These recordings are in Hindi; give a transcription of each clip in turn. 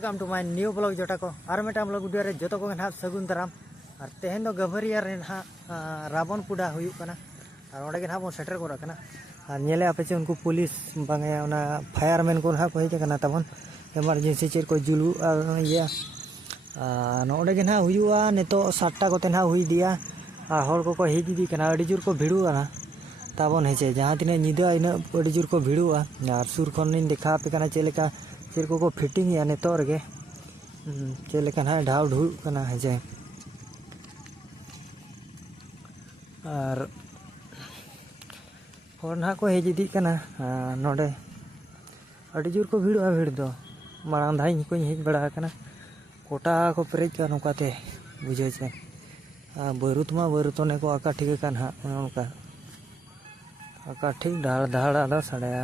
welcome to my new blog जोटा को और मेटा ब्लॉग वीडियो रे जो को ना सगुन दाराम और तेहन दो गभरिया रे ना रावण पुडा हुई कना और ओडे के ना बो सेटर कोरा कना और नेले आपे चे उनको पुलिस बांगे ओना फायरमैन को ना को हेज कना तबन इमरजेंसी चेर को जुलू ये नोडे के ना हुआ नेतो 7टा कोते ना हुई दिया और हर को हेज दी कना अडी जुर को भिड़ुआ ना तबन हेचे जहां तिने निदा इन अडी जुर को भिड़ुआ और सुर खन देखा पे कना चेलेका चेर को फिटिंग या नेतो रे चेलेका ना ढाव ढू कना हेजे और हर ना को हेज दी कना नोडे अडी जुर को भिड़ुआ भिड़ दो मांग धाई को हेज बड़ा कना कोटा को पेरेज का नौकाते बुझे चे बरुत मा बरुतने को आका ठीक कान हा उनका आका ठीक धाड़ धाड़ आदा सड़या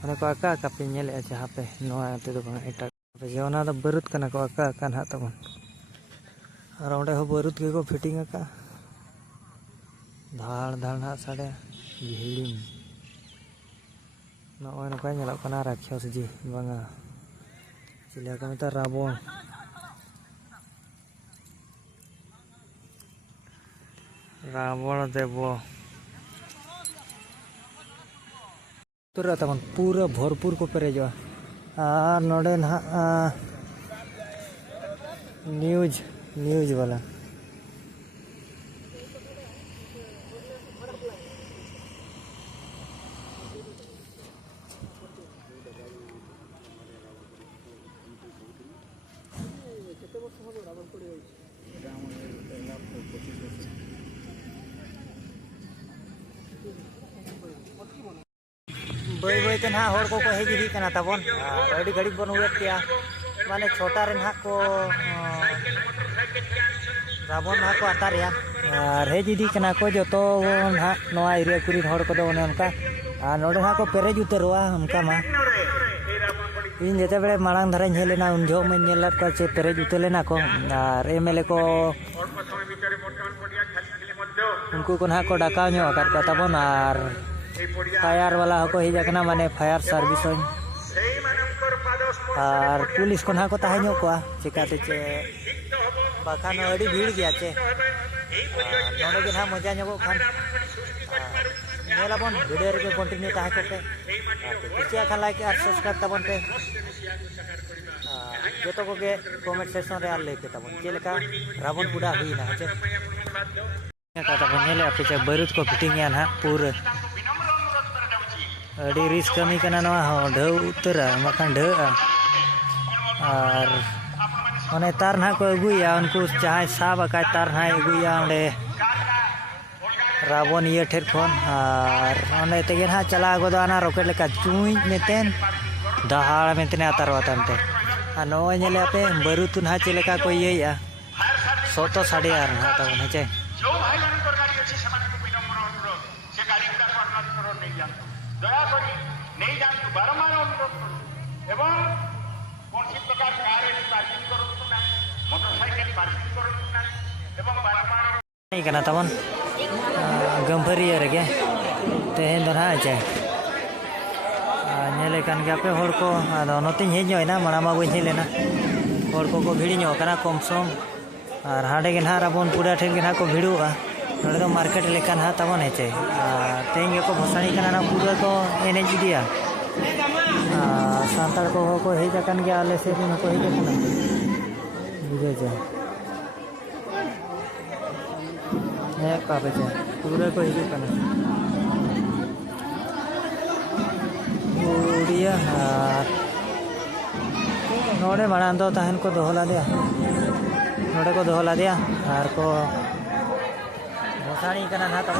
अने को आका आका पे नेले जहां पे नोआ ते दो एटा पे जोना द बरुत कना को आका कान हा तबन और ओंडे हो बरुत के को फिटिंग आका धाड़ धाड़ हा सड़या हिड़िम नोआ नका नेला कना राक्षस जी बांगा चिलिया को मेता रावण रावण देवो तुरा तमन पूरा भरपूर को पेरेजो और नोडे ना न्यूज वाला बई बईते ना हर को हेज दी कना तबन अड़ी घड़ी बन वेट किया माने छोटा रे ना को रावण ना को अतारिया और हेज दी कना को जतो ना नोआ एरिया कुरी हर को दो ओने उनका और नोडे ना को पेरेज उतरवा उनका मा इन जेते बेले मांग धरा हेलेना उन जो में नेलत का चे पेरेज उतलेना को और एमएलए को उनको को ना को डाका न्यो आकार का तबन और फायर वाला को ही जाकना माने फायर सर्विस और पुलिस को ना को ताहे न्यो को चिकाते चे बाखान अड़ी भीड़ गया चे नोडे के ना मजा न्यो खान नेलाबन वीडियो रे कंटिन्यू ताहे कोते पिछिया खान लाइक और सब्सक्राइब तबन पे जतो को के कमेंट सेक्शन रे आल लेके तबन चेलका रावण पुडा हुई ना चे का तबन नेले आपे चे बरुत को फिटिंग या ना पूरा अड़ी रिस्क कमी कना नवा ढ उतरा मखान ढ और ओने तार ना को अगुया उनको चाहे साब का तार ना अगुया ओंडे रावण ये ठेर खन और ओने तेगे ना चला गोदाना रॉकेट लेका चुई मेतेन दहाड़ मेतेन अतारवा तंते आ नोय नेले आपे बरुत ना चेलेका को येया सोतो साडे आर ना तब हेचे दया करी नहीं जानतु बारंबार अनुरोध करूँ एवं कौन सी प्रकार कार पार्किंग करूँ ना मोटरसाइकिल पार्किंग करूँ ना एवं बारंबार नहीं करना तबन गंभीर रे तेहन दो ना चे नेले कान के आपे हर को आदो नोतिन हेज ना माना मा बइन हेलेना हर को भिड़ी नो कना कम सम और हाडे के ना रावण पुडा ठेन के ना को भिड़ुआ नोडे दो मार्केट लेका ना तबन हेचे तेंगे को भसानी कना ना पूरा को एनएच दिया सांताड़ को हेज अकन के आले से को हेज कना बुझे जे है काबे जे पूरा को हेज कना उड़िया नोडे माना दो तहन को दोहला दिया नोडे को दोहला दिया और को भोसाणी कना ना तब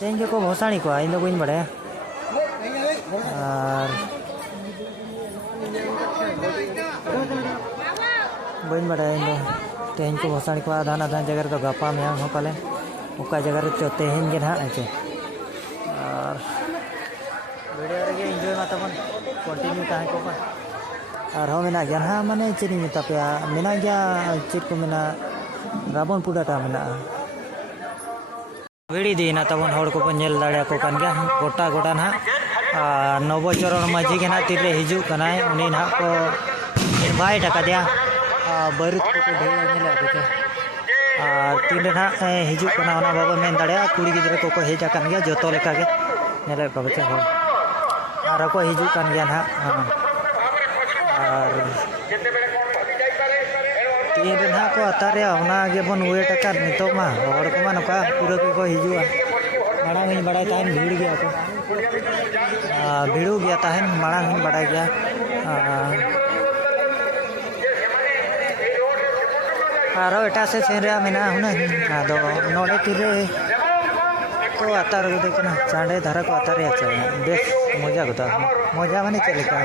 तेन को भोसाणी को इन बन बड़ा और बन बड़ा इन तेहन को भोसाणी को आधान आधान जगह तो गपा में हो पाले ओका जगह तो तेहन के ना अच्छे और वीडियो रे एंजॉय मा तबन कंटिन्यू ताहे को और हो मेना गया ना माने चेनी मिता पे मेना गया चेक को मेना रावण पुडाटा मेना वीडी दी ना तबन हर को नेल दाड़े को कान गया गोटा गोटा ना नवचरण माझी के ना तीन हिजू कना उनी ना को इनवाइट अकादिया बारूद को ढेर मिले बचे तीन ना हिजू कना ओना बाबा मेन दाड़े कुड़ी गिद्रा को हेज अकान गया जोतो लेका के नेले को बचे हो आर को हिजू कान गया ना और तीन ना को अतारे ओना गे बन वेट अकान नितो मा और को मा नका पूरा को हिजुआ माड़ांग इन बड़ा ताहन भीड़ गया को भीड़ू गया ताहन माड़ांग इन बड़ा गया आरो एटा से सेरा मेना हुना आदो नोडे तिरे को अतार को देखना चांडे धारा को अतारे आचा बेस मजा गोता मजा माने चलेका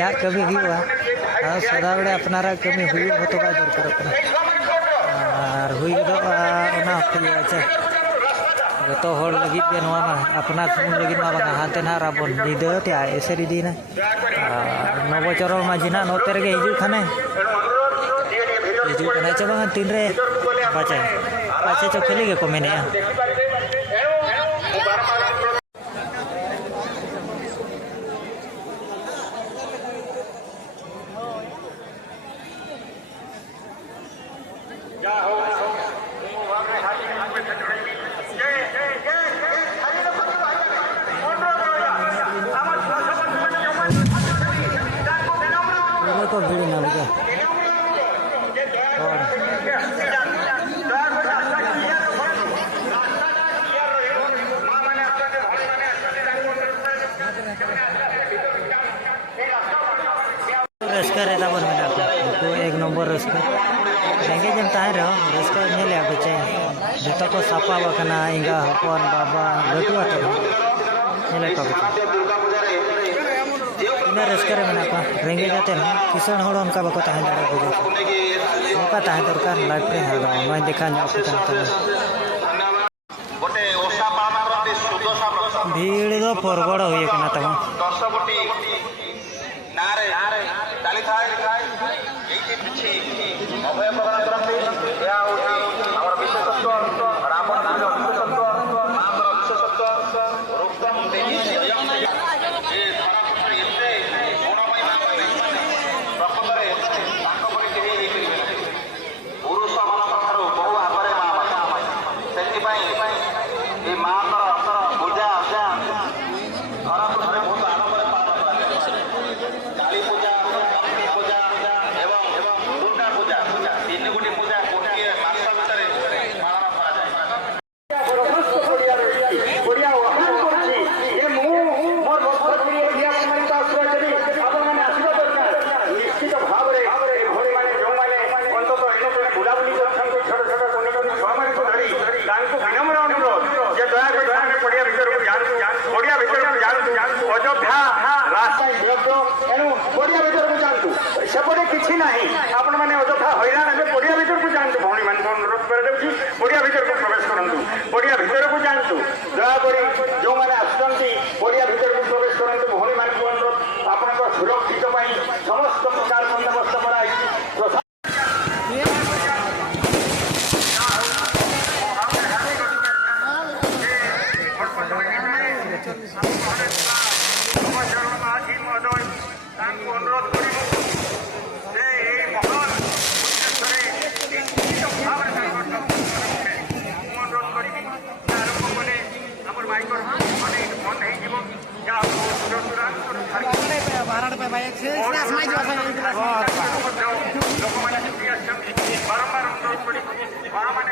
या कभी हुआ सदा बड़े अपनारा कमी हुई होतो बा दरकार अपना और हुई दो ओना हफ्ते आचा तो हर लगी के नवा मा अपना सुन लगी मा बना हाते ना राबन निदो ते एसरी दिना नवचरण माजिना नोते रे हिजू खाने हिजू खाने चलो तीन रे पाचे पाचे चो खेली के को मेने को भीड़ ना बुझे और रस्का रहता बन में तो एक नंबर रस्का रेंगे जम ताहे रहो रस्का नेले बचे जतो को सापा बकना इंगा हपन बाबा लटू आते नेले को ina reskare mena pa renge jate na kisan hor onka bako tahan dara bujo onka tahan dorkar live re hado mai dekha nya apta गोटे ओसा पामा प्रति सुदशा प्रसन्न भीड़ दो फरवड़ होय कना तम 10 कोटी नारे ताली थाय एके पिछि अभय प्रदान करते या होती हमर विशेषत्व रामन नाम विशेषत्व मात्र विशेषत्व रूपम देहि स्वयं ए इते गुणमय माने प्रकृତରେ ताको परि केहि हे करिवे पुरुष मन कथारो बहु आगरे मा सेति पई ए मातर पूजा घर पुष्पे बहुत आडम्बरे पालन कराଯାଏ काली पूजा लक्ष्मी पूजा एवं दुर्गा पूजा तीन गोटी पूजा गोटिए मास भितर पालन कराଯାଏ बढ़िया आह्वान करछि ए मु मोर भक्ति एरिया माने आश्रय देबी आपण माने आसीबा दरकार निश्चित भाबरे भोरी माने जो माने अंतत एनो तने बुलाबुली करछन छोट छोट कोनी कोनी छह माने को धरी तांको विनम्र अनुरोध जे दया कर पड़िया भीतर को जान पड़िया भीतर को जान अयोध्या रास्ता योग्य एनु पड़िया भीतर को जानतु सेपटे किछि नाही आपण माने अयोध्या हैरान हे पड़िया भीतर को जानतु भौणी मान को अनुरोध कर देछि पड़िया भीतर को प्रवेश करंतु पड़िया भीतर को जानतु दया करी जो माने आछंती पड़िया भीतर को प्रवेश करंतु भौणी मान को अनुरोध आपनक सुरक्षित पई समस्त प्रकार बंदोबस्त कराई अनुरोध कर बारंबार अनुरोध कर